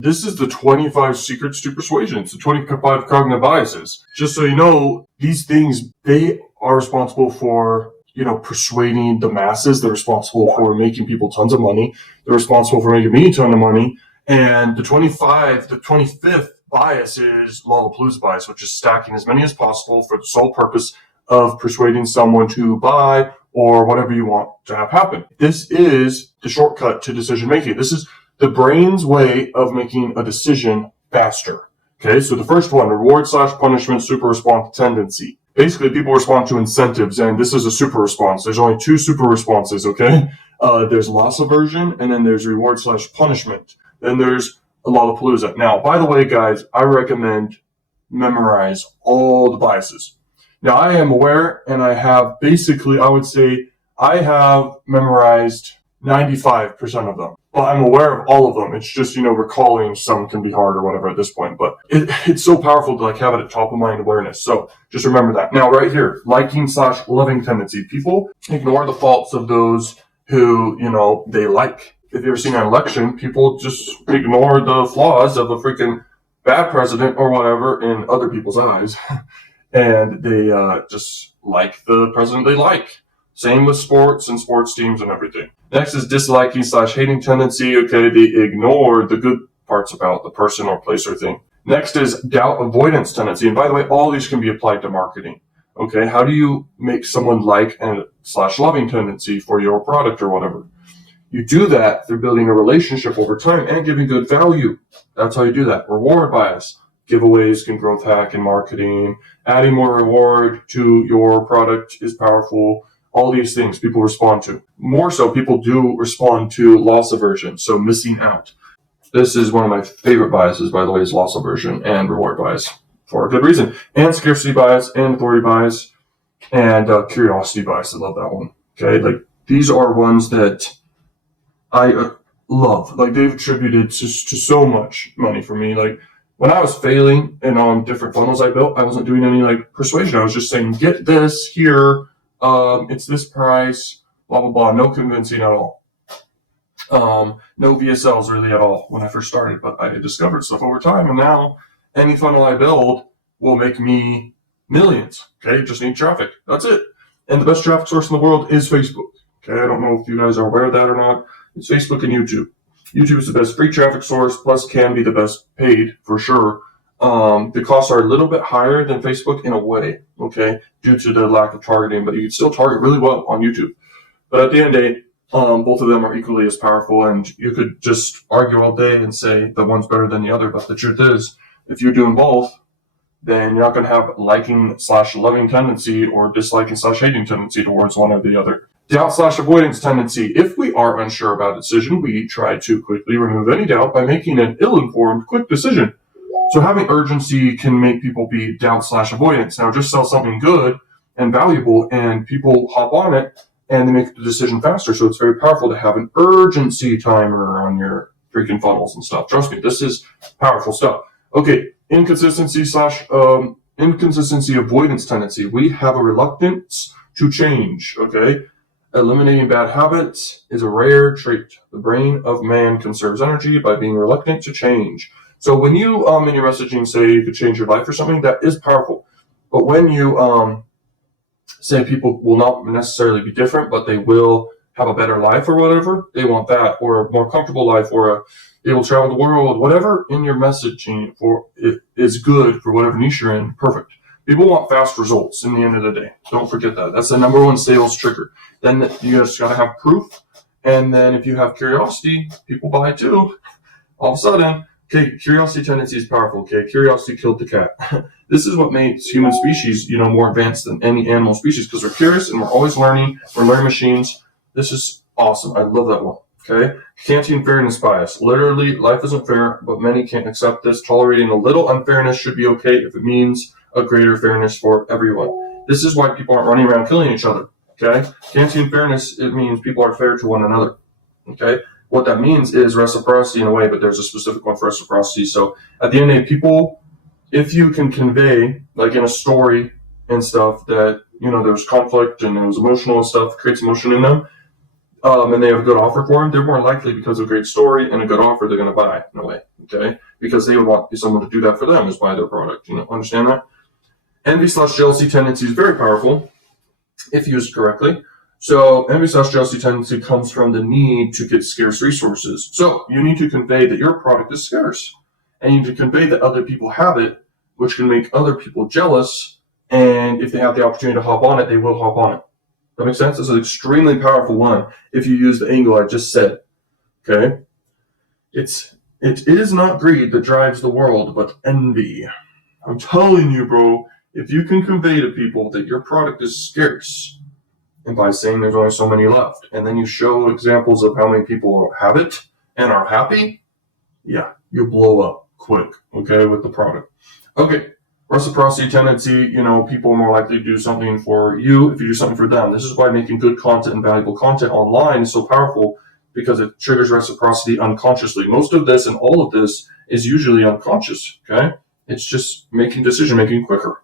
This is the 25 Secrets to Persuasion. It's the 25 cognitive biases. Just so you know, these things, they are responsible for, persuading the masses. They're responsible for making people tons of money. They're responsible for making me a ton of money. And the 25th bias is Lollapalooza bias, which is stacking as many as possible for the sole purpose of persuading someone to buy or whatever you want to have happen. This is the shortcut to decision making. This is the brain's way of making a decision faster. Okay, so the first one, reward/punishment super response tendency. Basically, people respond to incentives, and this is a super response. There's only two super responses, okay? There's loss aversion, and then there's reward/punishment. Then there's a Lollapalooza. Now, by the way, guys, I recommend memorize all the biases. Now, I am aware, and I have I would say I have memorized 95% of them. But I'm aware of all of them. It's just, recalling some can be hard or whatever at this point. But it's so powerful to have it at top of mind awareness. So just remember that. Now, right here, liking/loving tendency. People ignore the faults of those who, they like. If you've ever seen an election, people just ignore the flaws of a freaking bad president or whatever in other people's eyes. And they just like the president they like. Same with sports and sports teams and everything. Next is disliking/hating tendency. Okay, they ignore the good parts about the person or place or thing. Next is doubt avoidance tendency. And by the way, all these can be applied to marketing. Okay, how do you make someone like and /loving tendency for your product or whatever? You do that through building a relationship over time and giving good value. That's how you do that. Reward bias. Giveaways can growth hack in marketing. Adding more reward to your product is powerful. All these things people respond to. More so, people do respond to loss aversion, so missing out. This is one of my favorite biases, by the way, is loss aversion and reward bias for a good reason. And scarcity bias and authority bias and curiosity bias. I love that one. Okay, these are ones that I love. They've attributed to so much money for me. When I was failing and on different funnels I built, I wasn't doing any persuasion. I was just saying, get this here. It's this price, blah, blah, blah. No convincing at all. No VSLs really at all when I first started, but I discovered stuff over time. And now any funnel I build will make me millions. Okay. Just need traffic. That's it. And the best traffic source in the world is Facebook. Okay. I don't know if you guys are aware of that or not. It's Facebook and YouTube. YouTube is the best free traffic source, plus can be the best paid for sure. The costs are a little bit higher than Facebook in a way, okay, due to the lack of targeting, but you can still target really well on YouTube. But at the end of the day, both of them are equally as powerful, and you could just argue all day and say the one's better than the other. But the truth is, if you're doing both, then you're not going to have liking/loving tendency or disliking/hating tendency towards one or the other. Doubt/avoidance tendency. If we are unsure about a decision, we try to quickly remove any doubt by making an ill-informed, quick decision. So having urgency can make people be doubt/avoidance. Now, just sell something good and valuable, and people hop on it, and they make the decision faster. So it's very powerful to have an urgency timer on your freaking funnels and stuff. Trust me, this is powerful stuff. Okay, inconsistency avoidance tendency. We have a reluctance to change, okay? Eliminating bad habits is a rare trait. The brain of man conserves energy by being reluctant to change. So when you, in your messaging, say you could change your life or something, that is powerful. But when you say people will not necessarily be different, but they will have a better life or whatever, they want that, or a more comfortable life, or they will travel the world, whatever in your messaging for it is good for whatever niche you're in, perfect. People want fast results in the end of the day. Don't forget that. That's the number one sales trigger. Then you just got to have proof. And then if you have curiosity, people buy too. All of a sudden, okay, curiosity tendency is powerful. Okay, curiosity killed the cat. This is what makes human species, more advanced than any animal species, because we're curious and we're always learning. We're learning machines. This is awesome. I love that one. Okay, Kantian fairness bias. Literally, life isn't fair, but many can't accept this. Tolerating a little unfairness should be okay if it means a greater fairness for everyone. This is why people aren't running around killing each other. Okay, Kantian fairness, it means people are fair to one another. Okay. What that means is reciprocity in a way, but there's a specific one for reciprocity. So at the end of the day, people, if you can convey, in a story and stuff, that, there's conflict and it was emotional and stuff, creates emotion in them, and they have a good offer for them, they're more likely, because of a great story and a good offer, they're going to buy in a way, okay? Because they would want someone to do that for them, is buy their product. You know, understand that? Envy/jealousy tendency is very powerful if used correctly. So envy/jealousy tendency comes from the need to get scarce resources. So you need to convey that your product is scarce, and you need to convey that other people have it, which can make other people jealous. And if they have the opportunity to hop on it, they will hop on it. That makes sense? This is an extremely powerful one if you use the angle I just said. Okay? It is not greed that drives the world, but envy. I'm telling you, bro, if you can convey to people that your product is scarce, and by saying there's only so many left, and then you show examples of how many people have it and are happy, yeah, you blow up quick, okay, with the product. Okay. Reciprocity tendency, people are more likely to do something for you if you do something for them. This is why making good content and valuable content online is so powerful, because it triggers reciprocity unconsciously. Most of this and all of this is usually unconscious, okay? It's just making decision-making quicker.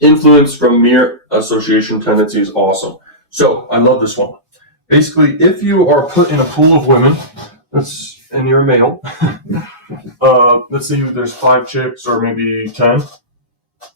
Influence from mere association tendency is awesome. So, I love this one. Basically, if you are put in a pool of women, and you're a male, let's say there's 5 chicks, or maybe 10,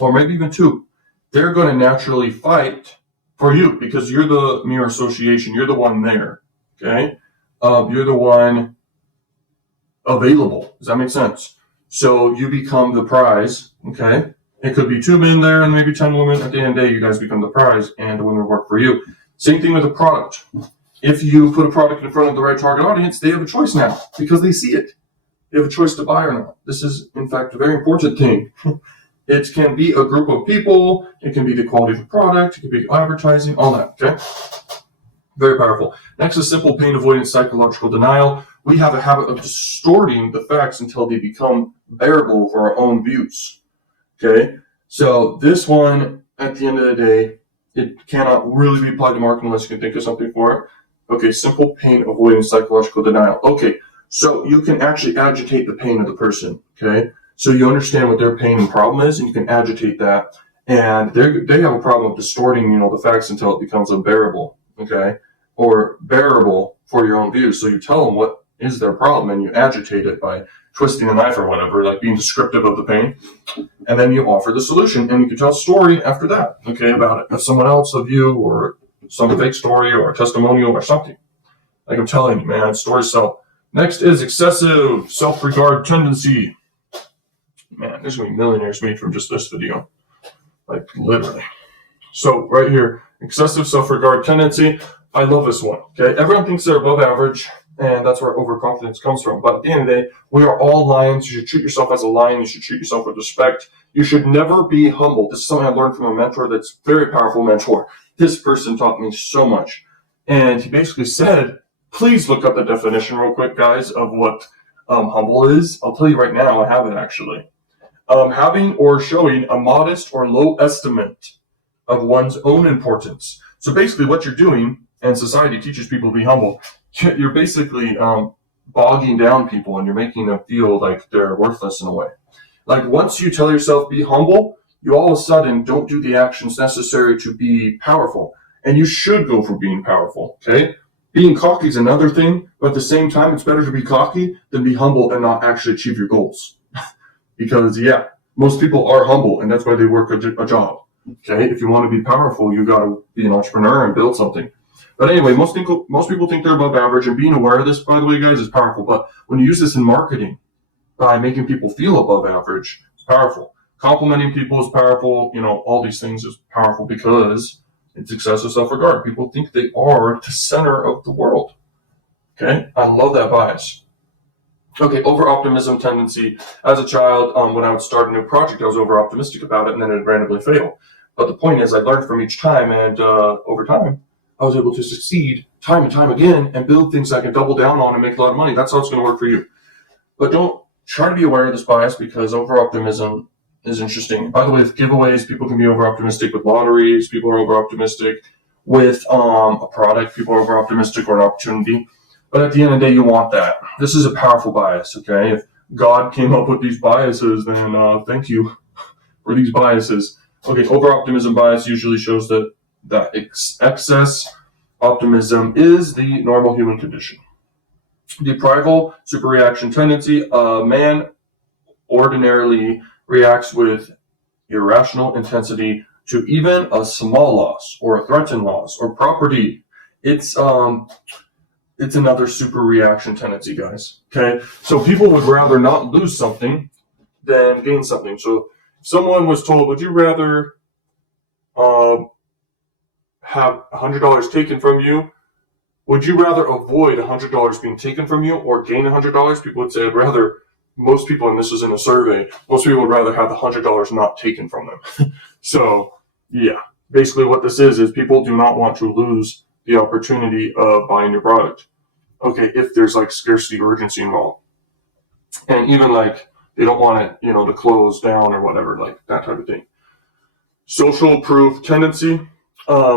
or maybe even 2. They're going to naturally fight for you because you're the mere association. You're the one there, okay? You're the one available. Does that make sense? So you become the prize, okay? It could be 2 men there and maybe 10 women. At the end of the day, you guys become the prize, and the women work for you. Same thing with a product. If you put a product in front of the right target audience, they have a choice now because they see it. They have a choice to buy or not. This is, in fact, a very important thing. It can be a group of people. It can be the quality of the product. It can be advertising, all that, okay? Very powerful. Next is simple pain avoidance, psychological denial. We have a habit of distorting the facts until they become bearable for our own views, okay? So this one, at the end of the day, it cannot really be applied to marketing unless you can think of something for it. Okay, simple pain avoidance, psychological denial. Okay, so you can actually agitate the pain of the person, okay? So you understand what their pain and problem is, and you can agitate that. And they have a problem of distorting, the facts until it becomes unbearable, okay? Or bearable for your own views. So you tell them what is their problem, and you agitate it by twisting a knife or whatever, like being descriptive of the pain. And then you offer the solution, and you can tell a story after that, okay, about it. If someone else of you, or some fake story, or a testimonial, or something. Like I'm telling you, man, stories sell. Next is excessive self-regard tendency. Man, there's going to be millionaires made from just this video. Like, literally. So, right here, excessive self-regard tendency. I love this one, okay? Everyone thinks they're above average, and that's where overconfidence comes from. But at the end of the day, we are all lions. You should treat yourself as a lion. You should treat yourself with respect. You should never be humble. This is something I learned from a mentor that's a very powerful mentor. This person taught me so much. And he basically said, please look up the definition real quick, guys, of what humble is. I'll tell you right now, I have it actually. Having or showing a modest or low estimate of one's own importance. So basically what you're doing, and society teaches people to be humble, you're basically bogging down people, and you're making them feel like they're worthless in a way. Like once you tell yourself be humble, you all of a sudden don't do the actions necessary to be powerful. And you should go for being powerful, okay? Being cocky is another thing, but at the same time, it's better to be cocky than be humble and not actually achieve your goals. Because, yeah, most people are humble, and that's why they work a job, okay? If you want to be powerful, you got to be an entrepreneur and build something. But anyway, most people think they're above average, and being aware of this, by the way, guys, is powerful. But when you use this in marketing, by making people feel above average, it's powerful. Complimenting people is powerful. All these things is powerful because it's excessive self-regard. People think they are the center of the world. Okay? I love that bias. Okay, over-optimism tendency. As a child, when I would start a new project, I was over-optimistic about it, and then it would randomly fail. But the point is, I learned from each time, and over time, I was able to succeed time and time again and build things I can double down on and make a lot of money. That's how it's going to work for you. But don't try to be aware of this bias, because over-optimism is interesting. By the way, with giveaways, people can be over-optimistic. With lotteries, people are over-optimistic. With a product, people are over-optimistic, or an opportunity. But at the end of the day, you want that. This is a powerful bias, okay? If God came up with these biases, then thank you for these biases. Okay, over-optimism bias usually shows that excess Optimism is the normal human condition. Deprival, superreaction tendency. A man ordinarily reacts with irrational intensity to even a small loss or a threatened loss or property. It's another super reaction tendency, guys. Okay, so people would rather not lose something than gain something. So if someone was told, would you rather have $100 taken from you? Would you rather avoid $100 being taken from you or gain $100? People would say, I'd rather. Most people, and this is in a survey, most people would rather have the $100 not taken from them. So, yeah, basically what this is people do not want to lose the opportunity of buying your product. Okay, if there's like scarcity urgency involved. And even like they don't want it, to close down or whatever, like that type of thing. Social proof tendency.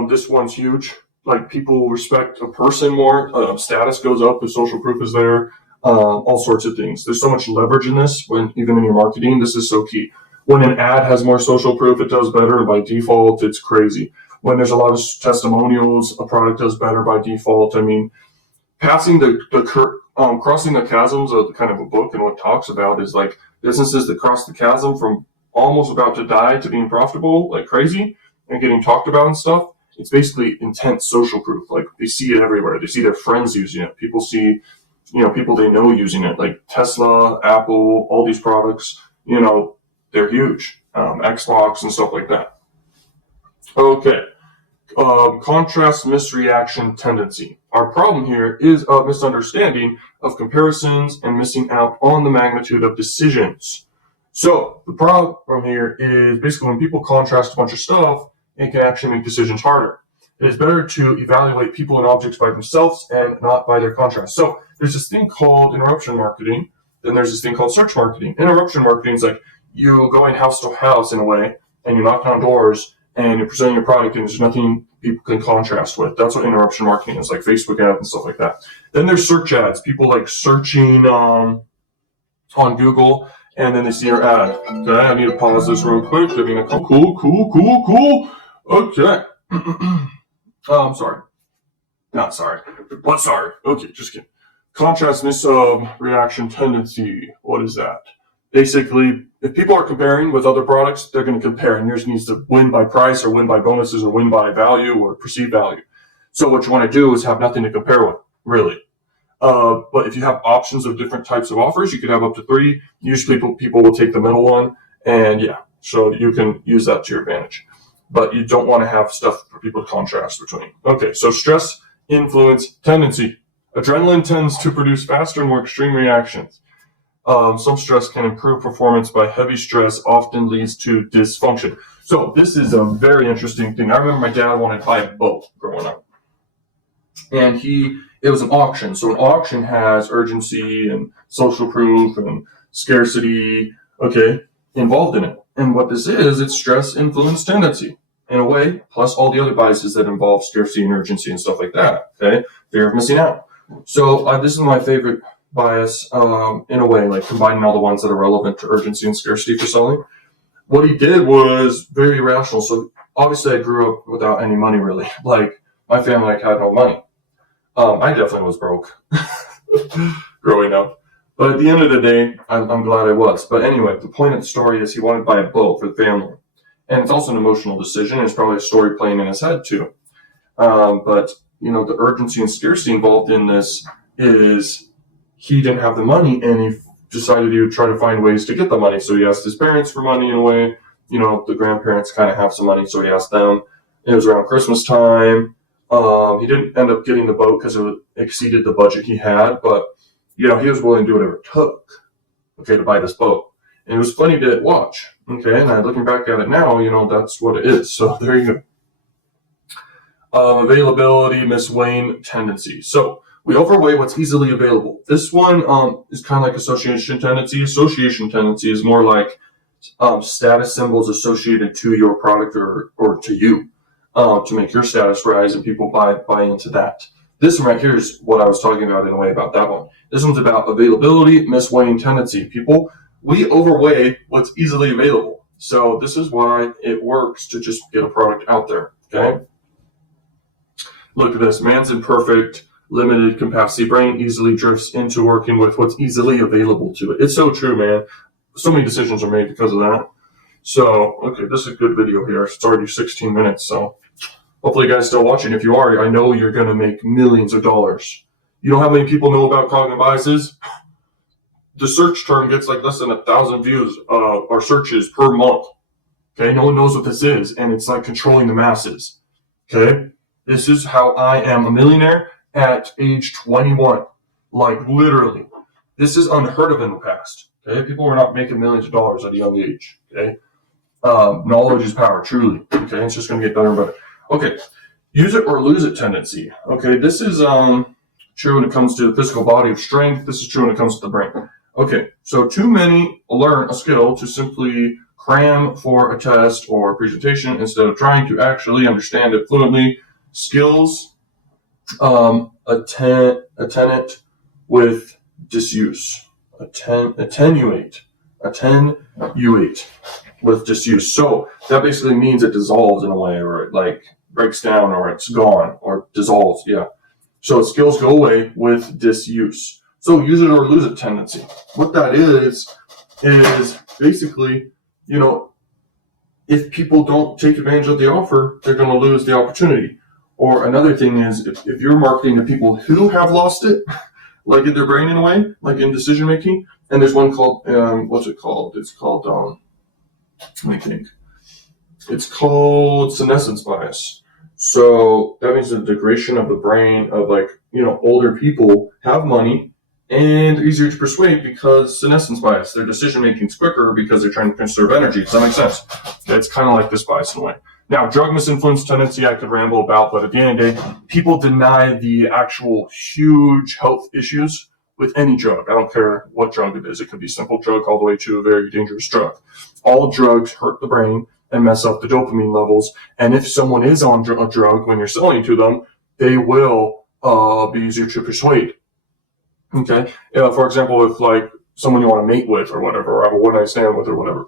This one's huge. Like people respect a person more. Status goes up if social proof is there. All sorts of things. There's so much leverage in this when even in your marketing. This is so key. When an ad has more social proof, it does better by default. It's crazy. When there's a lot of testimonials, a product does better by default. I mean, crossing the chasms of kind of a book and what it talks about is like businesses that cross the chasm from almost about to die to being profitable like crazy and getting talked about and stuff. It's basically intense social proof. Like they see it everywhere. They see their friends using it. People see, people they know using it, like Tesla, Apple, all these products, they're huge. Xbox and stuff like that. Okay. Contrast misreaction tendency. Our problem here is a misunderstanding of comparisons and missing out on the magnitude of decisions. So the problem here is basically when people contrast a bunch of stuff, it can actually make decisions harder. It is better to evaluate people and objects by themselves and not by their contrast. So there's this thing called interruption marketing. Then there's this thing called search marketing. Interruption marketing is like you going house to house in a way, and you're knocking on doors, and you're presenting your product, and there's nothing people can contrast with. That's what interruption marketing is, like Facebook ads and stuff like that. Then there's search ads. People like searching on Google, and then they see your ad. Okay, I need to pause this real quick. I mean, cool. Okay. I'm sorry. Not sorry. But sorry. Okay, just kidding. Contrast misreaction tendency. What is that? Basically, if people are comparing with other products, they're going to compare, and yours needs to win by price or win by bonuses or win by value or perceived value. So what you want to do is have nothing to compare with, really. But if you have options of different types of offers, you could have up to 3. Usually people will take the middle one, and yeah, so you can use that to your advantage. But you don't want to have stuff for people to contrast between. Okay, so stress, influence, tendency. Adrenaline tends to produce faster and more extreme reactions. Some stress can improve performance, but heavy stress often leads to dysfunction. So this is a very interesting thing. I remember my dad wanted to buy a boat growing up. And it was an auction. So an auction has urgency and social proof and scarcity, involved in it. And what this is, it's stress, influence, tendency, in a way, plus all the other biases that involve scarcity and urgency and stuff like that, Fear of missing out. So this is my favorite bias, in a way, like combining all the ones that are relevant to urgency and scarcity for selling. What he did was very irrational. So obviously I grew up without any money, really. Like my family had no money. I definitely was broke growing up. But at the end of the day, I'm glad I was. But anyway, the point of the story is he wanted to buy a boat for the family. And it's also an emotional decision. It's probably a story playing in his head too. But, the urgency and scarcity involved in this is he didn't have the money, and he decided he would try to find ways to get the money. So he asked his parents for money in a way. The grandparents kind of have some money, so he asked them. It was around Christmas time. He didn't end up getting the boat because it exceeded the budget he had, but he was willing to do whatever it took, to buy this boat. And it was funny to watch, and looking back at it now, that's what it is. So there you go. Availability, misweighing tendency. So we overweigh what's easily available. This one is kind of like association tendency. Association tendency is more like status symbols associated to your product or to you. To make your status rise and people buy into that. This one right here is what I was talking about in a way about that one. This one's about availability, misweighing tendency. People, we overweigh what's easily available. So this is why it works to just get a product out there, Look at this. Man's imperfect, limited capacity brain easily drifts into working with what's easily available to it. It's so true, man. So many decisions are made because of that. So, okay, this is a good video here. It's already 16 minutes, so hopefully you guys still watching. If you are, I know you're going to make millions of dollars. You know how many people know about cognitive biases? The search term gets like less than 1,000 views or searches per month. Okay, no one knows what this is, and it's like controlling the masses. Okay, this is how I am a millionaire at age 21. Like literally, this is unheard of in the past. Okay, people were not making millions of dollars at a young age. Okay, knowledge is power, truly. Okay, it's just going to get better and better. Okay, use it or lose it tendency. Okay, this is true when it comes to the physical body of strength. This is true when it comes to the brain. Okay, so too many learn a skill to simply cram for a test or a presentation instead of trying to actually understand it fluently. Skills attenuate with disuse. Attenuate with disuse. So that basically means it dissolves in a way, or it like breaks down, or it's gone, or dissolves. Yeah. So skills go away with disuse. So use it or lose it tendency. What that is basically, if people don't take advantage of the offer, they're going to lose the opportunity. Or another thing is, if you're marketing to people who have lost it, like in their brain in a way, like in decision making, and there's one called, what's it called? It's called, let me think. It's called senescence bias. So that means the degradation of the brain of older people have money and they're easier to persuade because senescence bias. Their decision making is quicker because they're trying to conserve energy. Does that make sense? It's kind of like this bias in a way. Now, drug misinfluence tendency I could ramble about, but at the end of the day, people deny the actual huge health issues with any drug. I don't care what drug it is. It could be a simple drug all the way to a very dangerous drug. All drugs hurt the brain and mess up the dopamine levels. And if someone is on a drug when you're selling to them, they will be easier to persuade. Okay? For example, if like someone you want to mate with or whatever, or have a one-night stand with or whatever,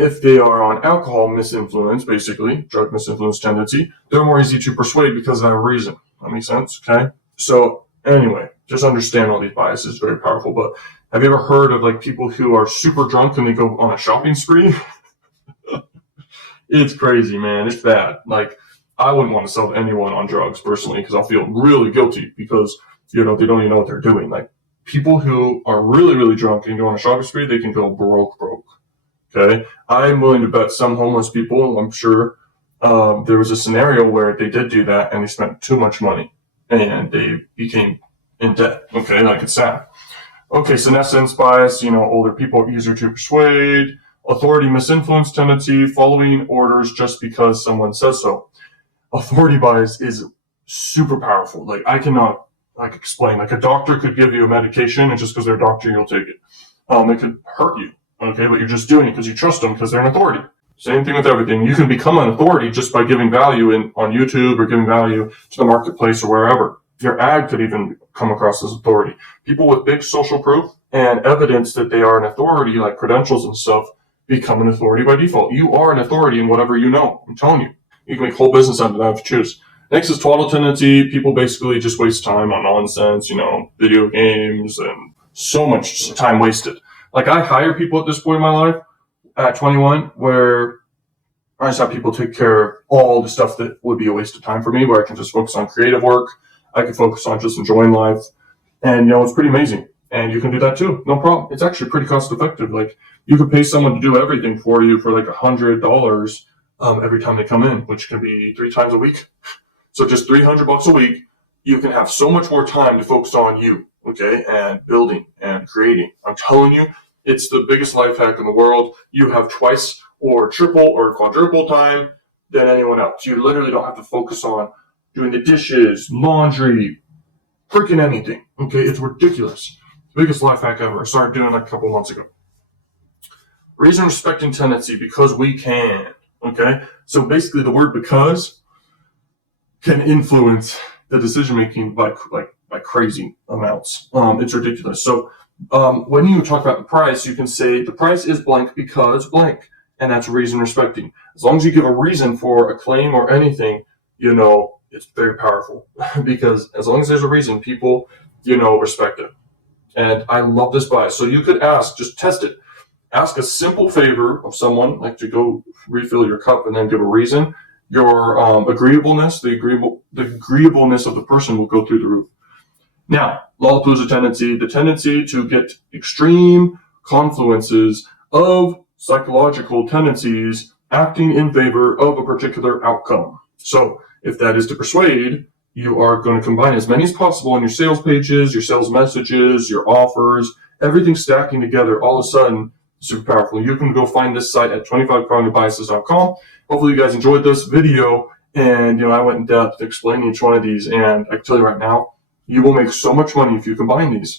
if they are on alcohol misinfluence, basically, drug misinfluence tendency, they're more easy to persuade because of that reason. That makes sense, okay? So, anyway, just understand all these biases, very powerful. But have you ever heard of like people who are super drunk and they go on a shopping spree? It's crazy, man. It's bad. Like, I wouldn't want to sell to anyone on drugs personally because I'll feel really guilty because, they don't even know what they're doing. Like, people who are really, really drunk and go on a shopping spree, they can go broke. Okay, I'm willing to bet some homeless people, I'm sure, there was a scenario where they did do that and they spent too much money and they became in debt. Okay, like it's sad. Okay, senescence bias, older people are easier to persuade. Authority misinfluence tendency, following orders just because someone says so. Authority bias is super powerful. Like, I cannot explain. Like, a doctor could give you a medication and just because they're a doctor, you'll take it. It could hurt you. Okay, but you're just doing it because you trust them because they're an authority. Same thing with everything. You can become an authority just by giving value on YouTube or giving value to the marketplace or wherever. Your ad could even come across as authority. People with big social proof and evidence that they are an authority, like credentials and stuff, become an authority by default. You are an authority in whatever you know. I'm telling you. You can make whole business out of that if you choose. Next is twaddle tendency. People basically just waste time on nonsense, video games, and so much time wasted. Like, I hire people at this point in my life, at 21, where I just have people take care of all the stuff that would be a waste of time for me, where I can just focus on creative work. I can focus on just enjoying life. And, it's pretty amazing. And you can do that too. No problem. It's actually pretty cost effective. Like, you could pay someone to do everything for you for like $100 every time they come in, which can be 3 times a week. So just $300 a week, you can have so much more time to focus on you. Okay, and building and creating. I'm telling you, it's the biggest life hack in the world. You have twice or triple or quadruple time than anyone else. You literally don't have to focus on doing the dishes, laundry, freaking anything. Okay, it's ridiculous. Biggest life hack ever. I started doing it a couple months ago. Reason respecting tendency, because we can. Okay, so basically the word because can influence the decision making by crazy amounts. It's ridiculous. So when you talk about the price, you can say the price is blank because blank, and that's reason respecting. As long as you give a reason for a claim or anything, it's very powerful because as long as there's a reason, people, respect it. And I love this bias. So you could just test it. Ask a simple favor of someone, like to go refill your cup and then give a reason. Your agreeableness, the agreeableness of the person will go through the roof. Now, Lollapalooza tendency, the tendency to get extreme confluences of psychological tendencies acting in favor of a particular outcome. So if that is to persuade, you are going to combine as many as possible on your sales pages, your sales messages, your offers, everything stacking together. All of a sudden, super powerful. You can go find this site at 25cognibiases.com. Hopefully you guys enjoyed this video, and I went in depth explaining each one of these, and I can tell you right now, you will make so much money if you combine these.